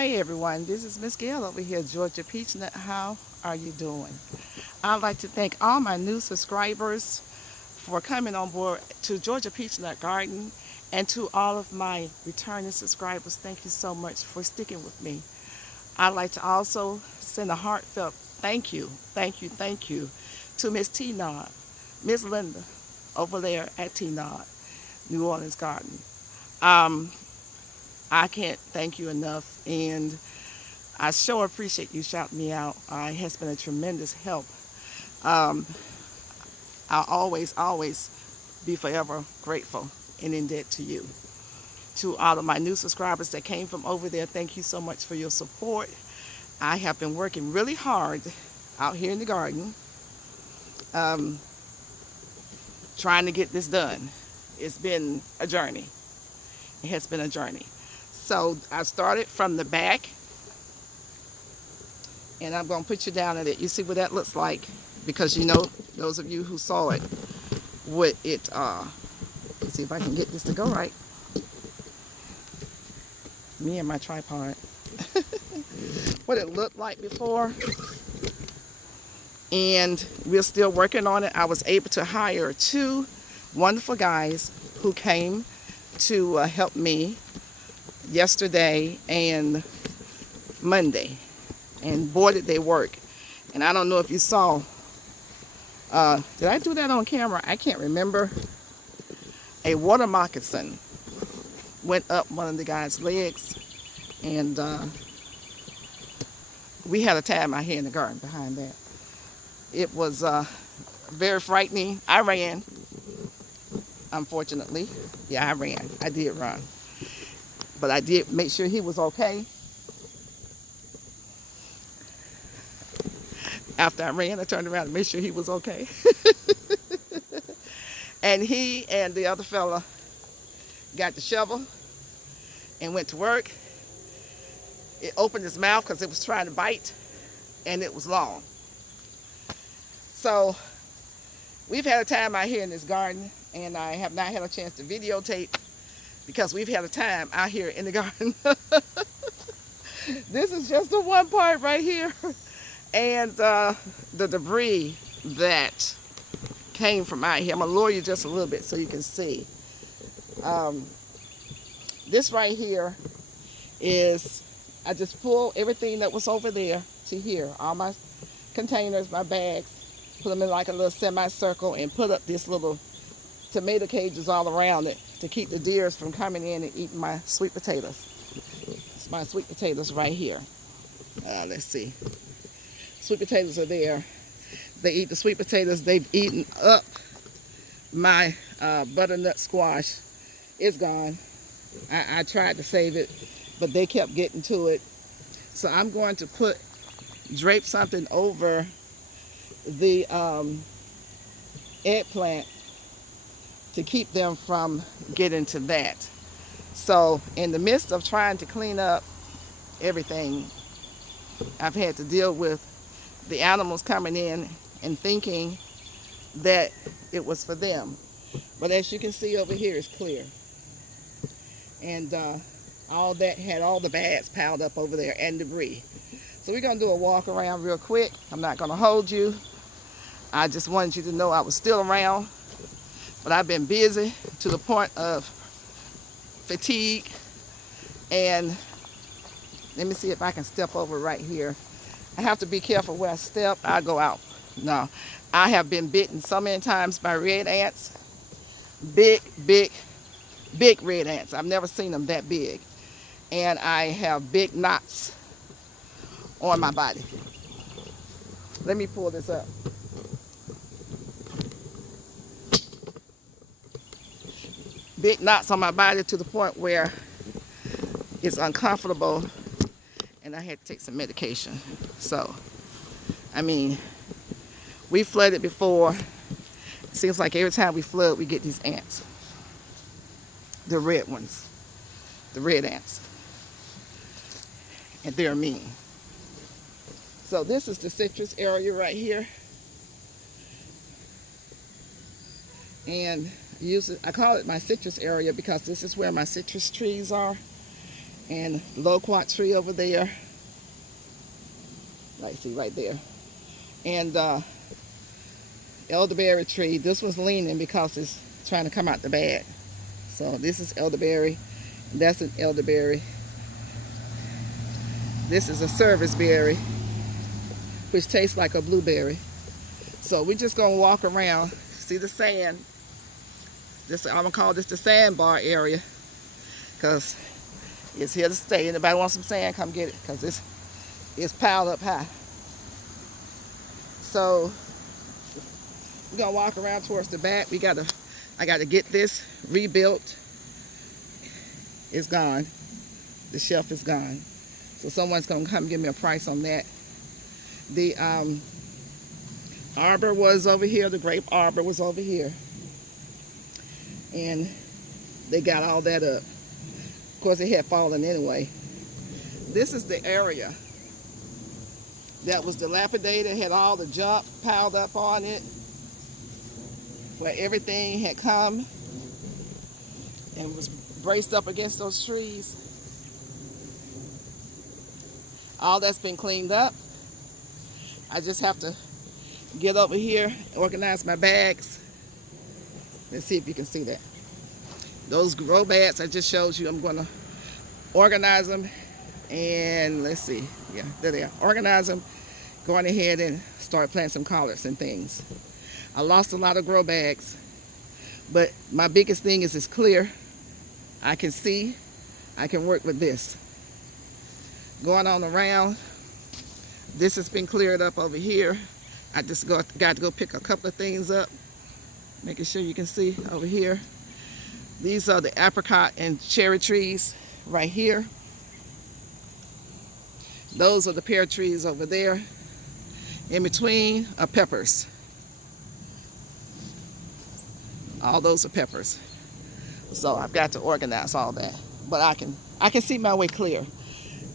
Hey everyone, this is Miss Gail over here, Georgia Peachnut. How are you doing? I'd like to thank all my new subscribers for coming on board to Georgia Peachnut Garden, and to all of my returning subscribers, thank you so much for sticking with me. I'd like to also send a heartfelt thank you to Miss T-Nod, Miss Linda over there at T-Nod, New Orleans Garden. Um, I can't thank you enough, and I sure appreciate you shouting me out. It has been a tremendous help. Um, I'll always be forever grateful and in debt to you. To all of my new subscribers that came from over there, thank you so much for your support. I have been working really hard out here in the garden, trying to get this done. It's been a journey. It has been a journey. So I started from the back, and I'm going to put you down at it. You see what that looks like, because you know, those of you who saw it, what it, let's see if I can get this to go right. Me and my tripod. What it looked like before, and we're still working on it. I was able to hire two wonderful guys who came to help me yesterday and Monday, and boy did they work. And I don't know if you saw, did I do that on camera? I can't remember. A water moccasin went up one of the guy's legs, and we had a time out here in the garden behind that. It was very frightening. I ran, unfortunately. Yeah, I ran. I did run. But I did make sure he was okay. After I ran, I turned around and made sure he was okay. And he and the other fella got the shovel and went to work. It opened his mouth because it was trying to bite, and it was long. So we've had a time out here in this garden, and I have not had a chance to videotape because we've had a time out here in the garden. This is just the one part right here. And the debris that came from out here. I'm going to lower you just a little bit so you can see. This right here is, I just pulled everything that was over there to here. All my containers, my bags, put them in like a little semicircle, and put up this little tomato cages all around it to keep the deers from coming in and eating my sweet potatoes. It's my sweet potatoes right here. Let's see. Sweet potatoes are there. They eat the sweet potatoes. They've eaten up my butternut squash. It's gone. I tried to save it, but they kept getting to it. So I'm going to drape something over the eggplant to keep them from getting to that. So in the midst of trying to clean up everything, I've had to deal with the animals coming in and thinking that it was for them. But as you can see over here, it's clear. And all that had all the bags piled up over there and debris. So we're going to do a walk around real quick. I'm not going to hold you. I just wanted you to know I was still around. But I've been busy to the point of fatigue. And let me see if I can step over right here. I have to be careful where I step. I go out. No, I have been bitten so many times by red ants. Big red ants. I've never seen them that big. And I have big knots on my body. Let me pull this up. Big knots on my body to the point where it's uncomfortable, and I had to take some medication. So, I mean, we flooded before. It seems like every time we flood, we get these ants. The red ones. The red ants. And they're mean. So this is the citrus area right here. And I call it my citrus area because this is where my citrus trees are. and loquat tree over there. Like, see right there. And elderberry tree. This one's leaning because it's trying to come out the bag. So this is elderberry. That's an elderberry. This is a service berry, which tastes like a blueberry. So we're just gonna walk around, see the sand. I'm gonna call this the sandbar area, because it's here to stay. Anybody want some sand, come get it, because it's piled up high. So we're gonna walk around towards the back. I gotta get this rebuilt. It's gone. The shelf is gone. So someone's gonna come give me a price on that. The arbor was over here. The grape arbor was over here. And they got all that up. Of course, it had fallen anyway. This is the area that was dilapidated, had all the junk piled up on it, where everything had come and was braced up against those trees. All that's been cleaned up. I just have to get over here, organize my bags. Let's see if you can see that. Those grow bags I just showed you, I'm gonna organize them, and let's see, yeah, there they are. Organize them, go on ahead and start planting some collards and things. I lost a lot of grow bags, but my biggest thing is it's clear. I can see, I can work with this. Going on around, this has been cleared up over here. I just got to go pick a couple of things up, making sure you can see over here. These are the apricot and cherry trees right here. Those are the pear trees over there. In between are peppers. All those are peppers. So I've got to organize all that, but I can see my way clear.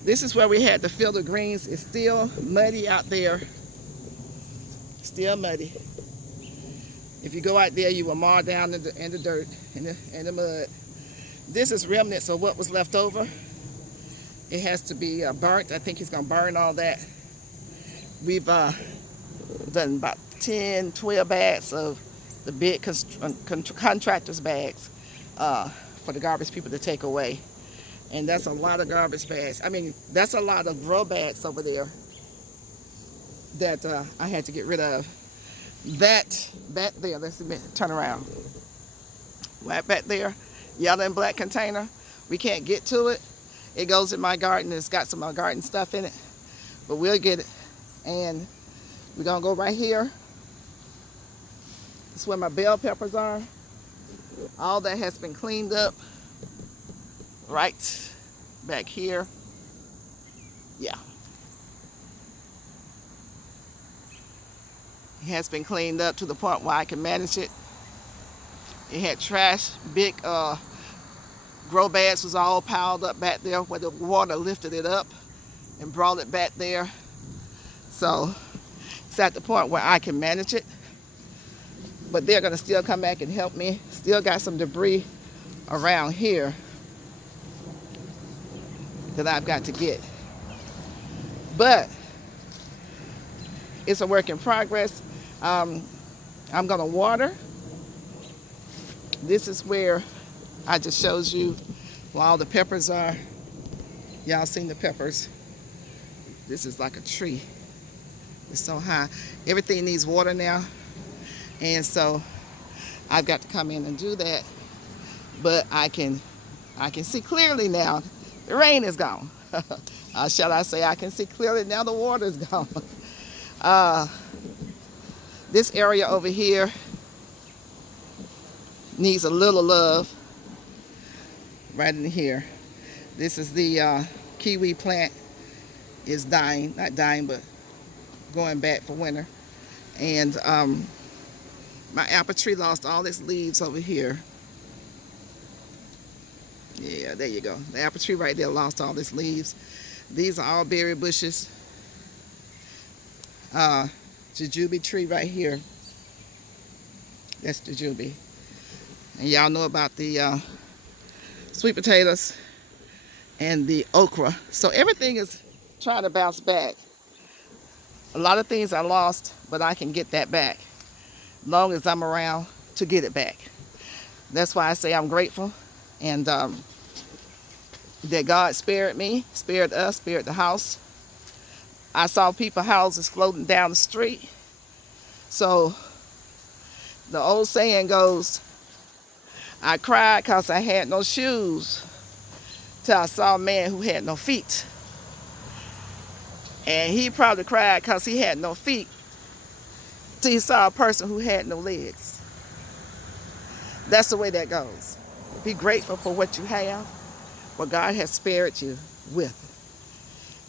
This is where we had the field of greens. It's still muddy out there. Still muddy. If you go out there, you will mar down in the dirt, in the mud. This is remnants of what was left over. It has to be burnt. I think he's gonna burn all that. We've done about 10, 12 bags of the big contractors' bags for the garbage people to take away. And that's a lot of garbage bags. I mean, that's a lot of grow bags over there that I had to get rid of. That back there, let's turn around. Right back there, yellow and black container. We can't get to it. It goes in my garden. It's got some of my garden stuff in it, but we'll get it. And we're gonna go right here. This is where my bell peppers are. All that has been cleaned up. Right back here. Yeah. It has been cleaned up to the point where I can manage it. It had trash, big grow bags was all piled up back there where the water lifted it up and brought it back there. So it's at the point where I can manage it. But they're gonna still come back and help me. Still got some debris around here that I've got to get. But it's a work in progress. I'm gonna water. This is where I just showed you where all the peppers are. Y'all seen the peppers. This is like a tree. It's so high. Everything needs water now. And so I've got to come in and do that. But I can see clearly now. The rain is gone. Shall I say, I can see clearly now the water is gone. This area over here needs a little love. Right in here. This is the kiwi plant. Is dying, not dying, but going back for winter. And my apple tree lost all its leaves over here. Yeah, there you go. The apple tree right there lost all its leaves. These are all berry bushes. Jujube tree right here. That's jujube. And y'all know about the sweet potatoes. and the okra. So everything is trying to bounce back. A lot of things I lost, but I can get that back long as I'm around to get it back. That's why I say I'm grateful, and that God spared me, spared us, spared the house. I saw people's houses floating down the street. So the old saying goes, I cried because I had no shoes till I saw a man who had no feet. And he probably cried because he had no feet till he saw a person who had no legs. That's the way that goes. Be grateful for what you have, what God has spared you with.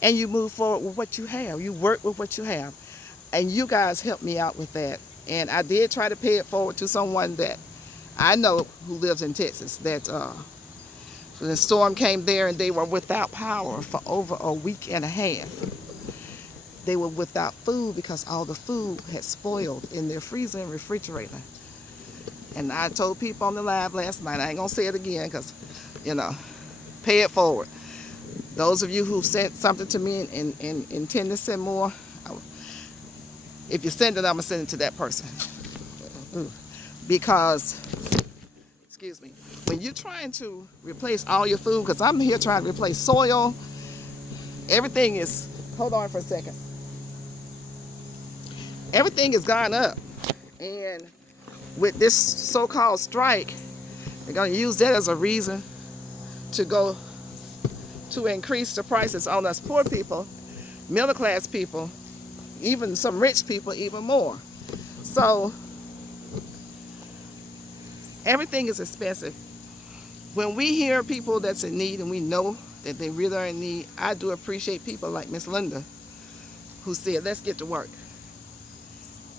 And you move forward with what you have. You work with what you have. And you guys helped me out with that. And I did try to pay it forward to someone that I know who lives in Texas, that the storm came there and they were without power for over a week and a half. They were without food because all the food had spoiled in their freezer and refrigerator. And I told people on the live last night, I ain't gonna say it again because, pay it forward. Those of you who sent something to me and intend to send more, if you send it, I'm gonna send it to that person. Because, excuse me, when you're trying to replace all your food, because I'm here trying to replace soil, everything is, hold on for a second. Everything has gone up. And with this so-called strike, they're gonna use that as a reason to increase the prices on us poor people, middle class people, even some rich people even more. So everything is expensive. When we hear people that's in need and we know that they really are in need, I do appreciate people like Miss Linda who said, let's get to work.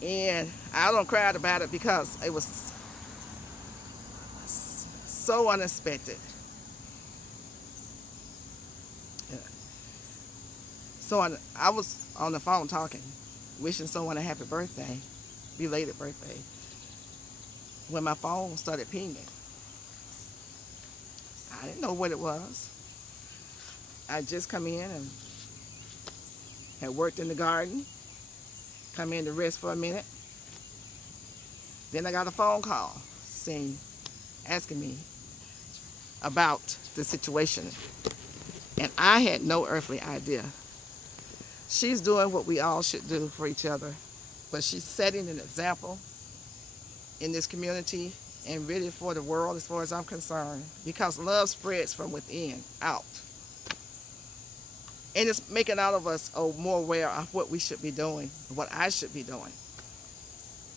And I don't cry about it because it was so unexpected. So I was on the phone talking, wishing someone a happy birthday, belated birthday, when my phone started pinging. I didn't know what it was. I just come in and had worked in the garden, come in to rest for a minute. Then I got a phone call asking me about the situation. And I had no earthly idea. She's doing what we all should do for each other, but she's setting an example in this community and really for the world as far as I'm concerned, because love spreads from within out. And it's making all of us more aware of what we should be doing, what I should be doing.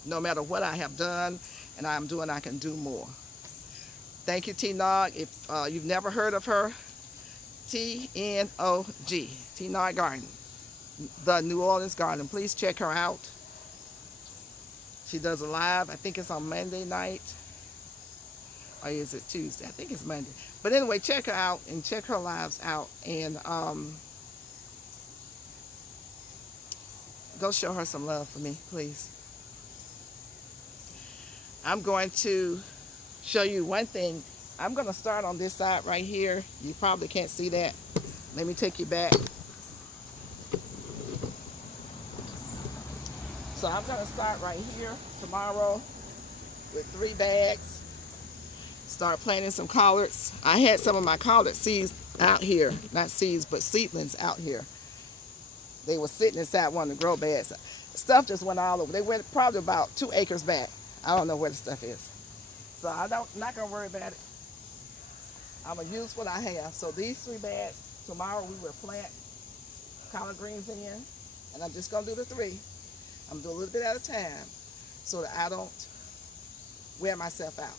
No matter what I have done and I'm doing, I can do more. Thank you, T-Nog. If you've never heard of her, T-N-O-G, T-Nog Garden, the New Orleans Garden. Please check her out. She does a live, I think it's on Monday night, or is it Tuesday? I think it's Monday. But anyway, check her out and check her lives out, and go show her some love for me, please. I'm going to show you one thing. I'm going to start on this side right here. You probably can't see that. Let me take you back. So I'm going to start right here tomorrow with 3 bags. Start planting some collards. I had some of my collard seeds out here. Not seeds, but seedlings out here. They were sitting inside one of the grow bags. Stuff just went all over. They went probably about 2 acres back. I don't know where the stuff is. So I'm not going to worry about it. I'm going to use what I have. So these 3 bags, tomorrow we will plant collard greens in. And I'm just going to do the 3. I'm going to do a little bit at a time so that I don't wear myself out.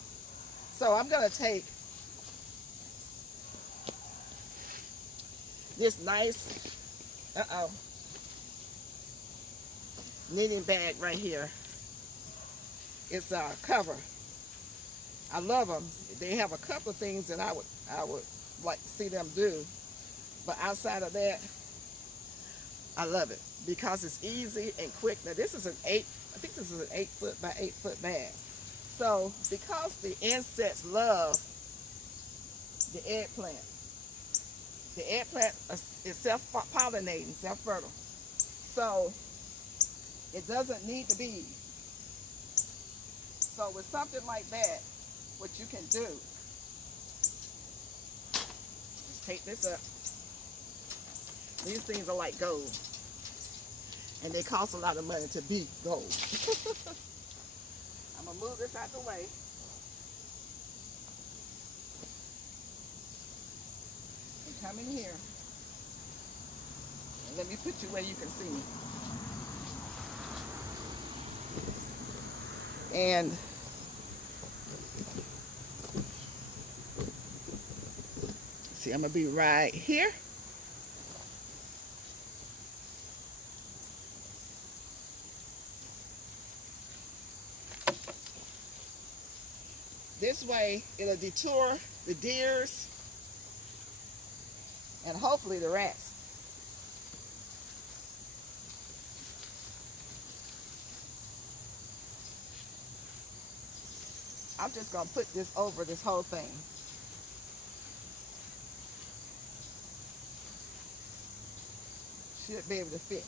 So I'm going to take this nice, knitting bag right here. It's a cover. I love them. They have a couple of things that I would like to see them do. But outside of that, I love it because it's easy and quick. Now this is I think this is an 8 foot by 8 foot bag. So because the insects love the eggplant, The eggplant is self-pollinating, self-fertile. So it doesn't need the bees. So with something like that, what you can do, just take this up. These things are like gold. And they cost a lot of money to be gold. I'm going to move this out the way. And come in here. And let me put you where you can see me. And see, I'm going to be right here. This way, it'll deter the deers and hopefully the rats. I'm just going to put this over this whole thing. Should be able to fit.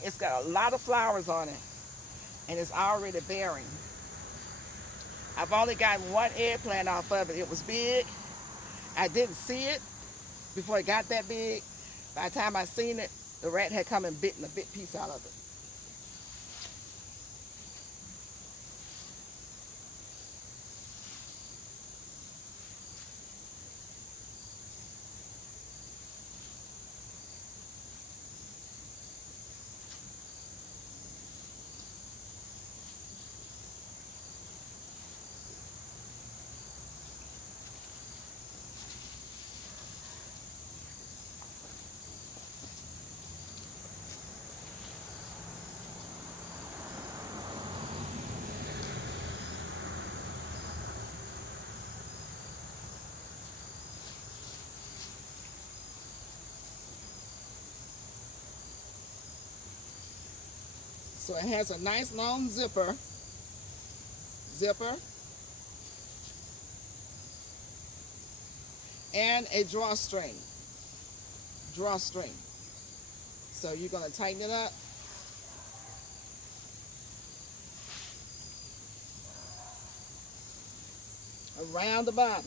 It's got a lot of flowers on it, and it's already bearing. I've only gotten one eggplant off of it. It was big. I didn't see it before it got that big. By the time I seen it, the rat had come and bitten a big piece out of it. So it has a nice long zipper, and a drawstring. So you're going to tighten it up. Around the bottom.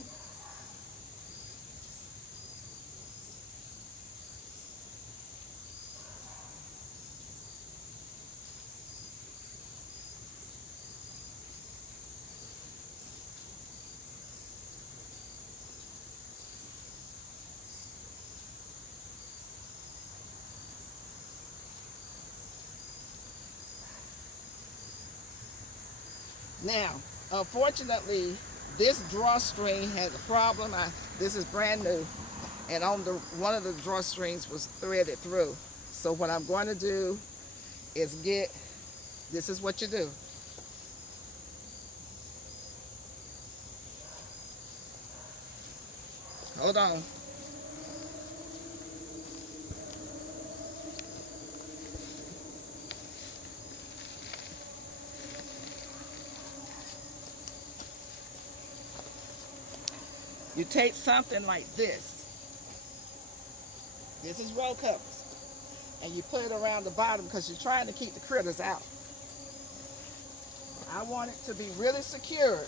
Now, unfortunately, this drawstring has a problem. This is brand new, and on one of the drawstrings was threaded through. So what I'm going to do is this is what you do. Hold on. You take something like this. This is roll covers. And you put it around the bottom because you're trying to keep the critters out. I want it to be really secured.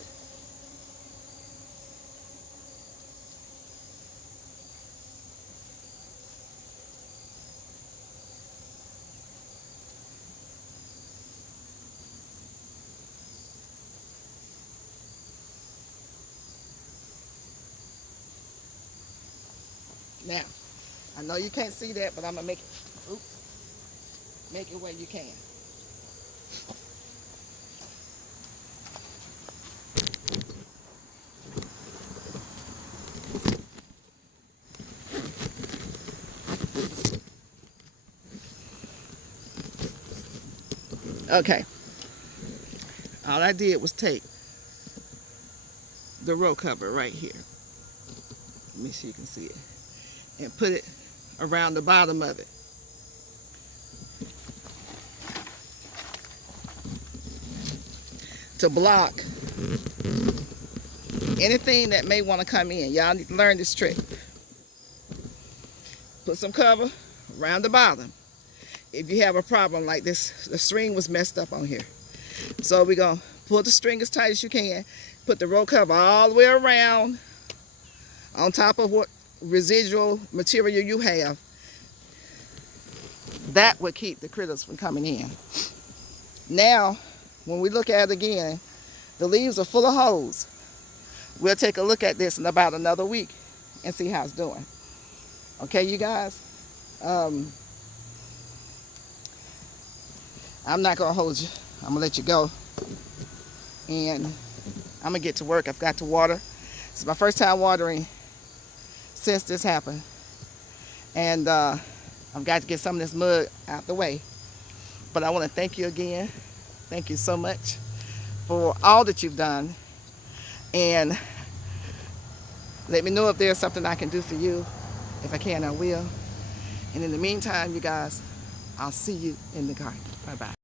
Now, I know you can't see that, but I'm going to make it where you can. Okay. All I did was take the row cover right here. Let me see if you can see it. And put it around the bottom of it. To block anything that may want to come in. Y'all need to learn this trick. Put some cover around the bottom. If you have a problem like this, the string was messed up on here. So we're going to pull the string as tight as you can. Put the row cover all the way around on top of what residual material you have. That would keep the critters from coming in. Now, when we look at it again, the leaves are full of holes. We'll take a look at this in about another week and see how it's doing. Okay, you guys? I'm not going to hold you. I'm going to let you go. And I'm going to get to work. I've got to water. It's my first time watering since this happened. And I've got to get some of this mud out the way. But I want to thank you again. Thank you so much for all that you've done. And let me know if there's something I can do for you. If I can, I will. And in the meantime, you guys, I'll see you in the garden. Bye-bye.